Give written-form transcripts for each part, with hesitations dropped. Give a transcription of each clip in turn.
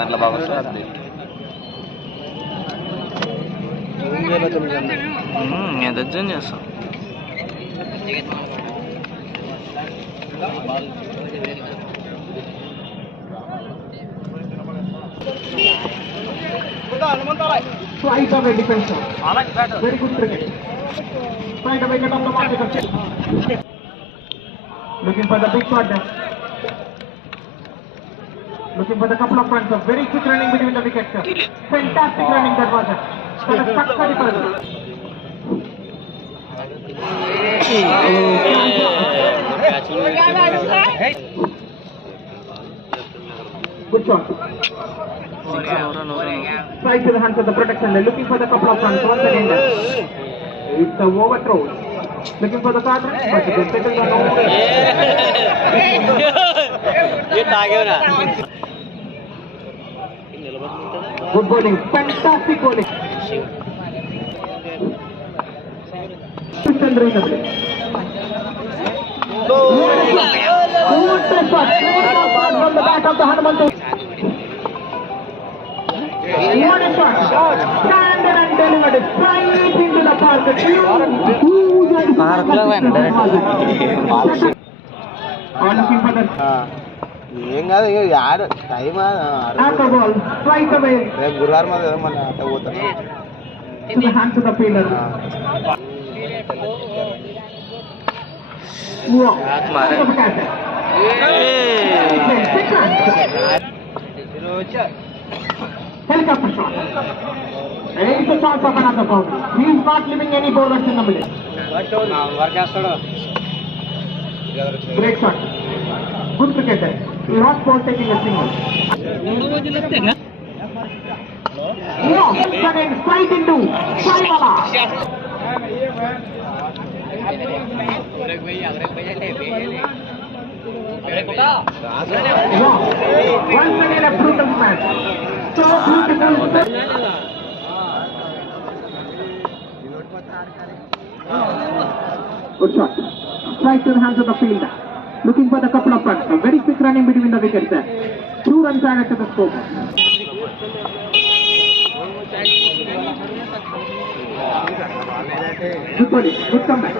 దాంట్లో బాగా వస్తుంది. నేను దర్జన్ చేస్తాను. Right away defense. Very good cricket. Right away get off the mark. Looking for the big shot there. Looking for the couple of runs. Very quick running between the wickets. Fantastic running that was. Good shot. Strike to the hands of the protection. They're looking for the couple of runs once again. It's the overthrow. Looking for the card, but they settle the over. Good bowling, fantastic bowling. Good shot. From the back of the Hanumantu. What a shot! Standard and delivered it straight into the park. Looking for the after ball, straight away. To the hands of the fielder. Wow! Helicopter shot. And it's a chance of another boundary. He is not leaving any bowlers in the middle. Great shot. Good cricketer. Not for taking a single. Yeah, again straight into Saimala. Once again a brutal match. So beautiful. Good shot. Strike to the hands of the fielder. Looking for the couple of runs. A very quick running between the wickets there. 2 runs added to the score. Good bowling. Good comeback.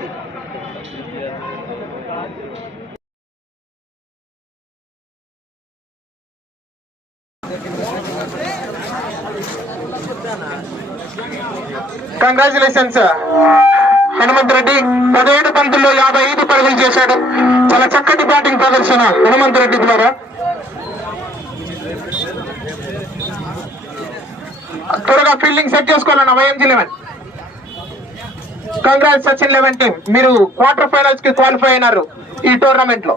Congratulations Hanumanth Reddy. 17 పంతుల్లో 55 పరుగులు చేశాడు. చాలా చక్కటి batting ప్రదర్శన హనుమంత్ రెడ్డి ద్వారా. త్వరగా fielding set చేసుకోవాలన్న వైఎంజీ 11. Congrats Sachin 11 team, మీరు quarter finals కి క్వాలిఫై అయినారు ఈ టోర్నమెంట్ లో.